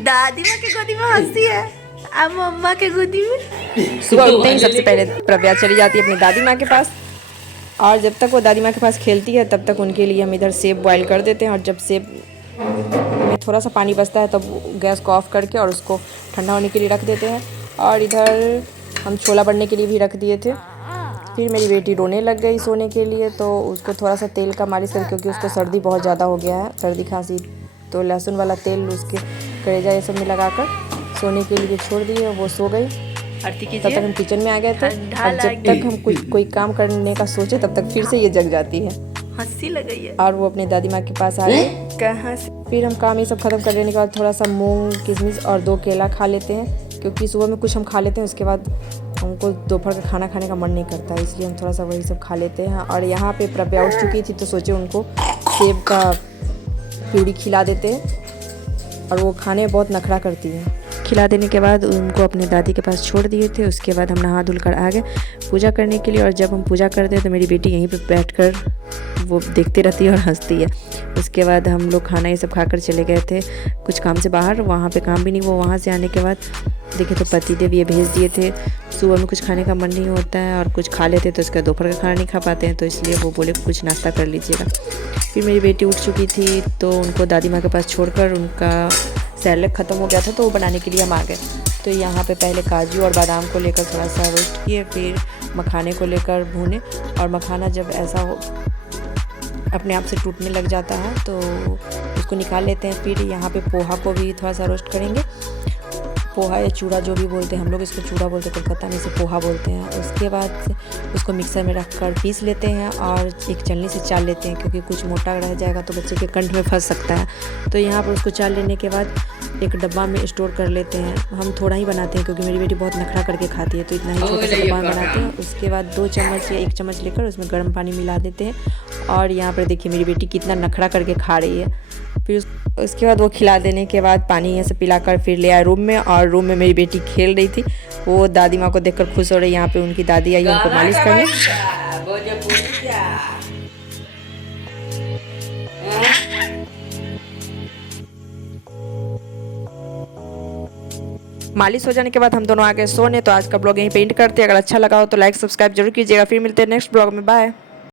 दादी माँ की गोदी में हंसी है, अब मम्मा के गोदी में। सुबह उठते ही सबसे पहले प्रज्ञा चली जाती है अपनी दादी माँ के पास, और जब तक वो दादी माँ के पास खेलती है तब तक उनके लिए हम इधर सेब बॉईल कर देते हैं। और जब सेब में थोड़ा सा पानी बचता है तब गैस को ऑफ़ करके और उसको ठंडा होने के लिए रख देते हैं। और इधर हम छोला बनने के लिए भी रख दिए थे। फिर मेरी बेटी रोने लग गई सोने के लिए, तो उसको थोड़ा सा तेल का मालिश कर, क्योंकि उसको सर्दी बहुत ज़्यादा हो गया है, सर्दी खांसी, तो लहसुन वाला तेल उसके कलेजा ये सब में लगाकर सोने के लिए छोड़ दिए। वो सो गई। तब तक हम किचन में आ गए थे, और जब तक हम कोई काम करने का सोचे तब तक फिर से ये जग जाती है, हंसी लग गई है। और वो अपनी दादी माँ के पास आ गई। कहाँ से? फिर हम काम ये सब ख़त्म कर लेने के बाद थोड़ा सा मूंग, किशमिश और 2 केला खा लेते हैं, क्योंकि सुबह में कुछ हम खा लेते हैं, उसके बाद हमको दोपहर का खाना खाने का मन नहीं करता है, इसलिए हम थोड़ा सा वही सब खा लेते हैं। और यहाँ पे प्रज्ञा उठ चुकी थी, तो सोचे उनको सेब का प्यूरी खिला देते हैं, और वो खाने में बहुत नखरा करती है। खिला देने के बाद उनको अपने दादी के पास छोड़ दिए थे। उसके बाद हम नहा धुल कर आ गए पूजा करने के लिए। और जब हम पूजा करते हैं तो मेरी बेटी यहीं पे बैठकर वो देखती रहती है और हंसती है। उसके बाद हम लोग खाना ये सब खाकर चले गए थे कुछ काम से बाहर, वहाँ पे काम भी नहीं। वो वहाँ से आने के बाद देखे तो पतिदेव ये भेज दिए थे। सुबह में कुछ खाने का मन नहीं होता है और कुछ खा लेते तो उसका दोपहर का खाना नहीं खा पाते हैं, तो इसलिए वो बोले कुछ नाश्ता कर लीजिएगा। फिर मेरी बेटी उठ चुकी थी, तो उनको दादी माँ के पास छोड़कर उनका सैलेड ख़त्म हो गया था, तो वो बनाने के लिए हम आ गए। तो यहाँ पे पहले काजू और बादाम को लेकर थोड़ा सा रोस्ट किए, फिर मखाने को लेकर भूने, और मखाना जब ऐसा हो अपने आप से टूटने लग जाता है तो उसको निकाल लेते हैं। फिर यहाँ पे पोहा को भी थोड़ा सा रोस्ट करेंगे, पोहा या चूड़ा जो भी बोलते हैं, हम लोग इसको चूड़ा बोलते हैं, कोलकाता में इसे पोहा बोलते हैं। उसके बाद उसको मिक्सर में रख कर पीस लेते हैं और एक छलनी से चाल लेते हैं, क्योंकि कुछ मोटा रह जाएगा तो बच्चे के कंठ में फंस सकता है। तो यहाँ पर उसको चाल लेने के बाद एक डब्बा में स्टोर कर लेते हैं। हम थोड़ा ही बनाते हैं क्योंकि मेरी बेटी बहुत नखरा करके खाती है, तो इतना ही छोटा सा डब्बा में बनाते हैं। उसके बाद 2 चम्मच या 1 चम्मच लेकर उसमें गर्म पानी मिला देते हैं, और यहाँ पर देखिए मेरी बेटी कितना नखरा करके खा रही है। फिर उसके बाद वो खिला देने के बाद पानी यहाँ से पिलाकर फिर ले आए रूम में, और रूम में मेरी बेटी खेल रही थी। वो दादी माँ को देखकर खुश हो रही। यहाँ पे उनकी दादी आई उनको मालिश करने। मालिश हो जाने के बाद हम दोनों आ गए सोने। तो आज का ब्लॉग यहीं पे एंड करते हैं। अगर अच्छा लगा हो तो लाइक सब्सक्राइब जरूर कीजिएगा। फिर मिलते हैं नेक्स्ट ब्लॉग में। बाय।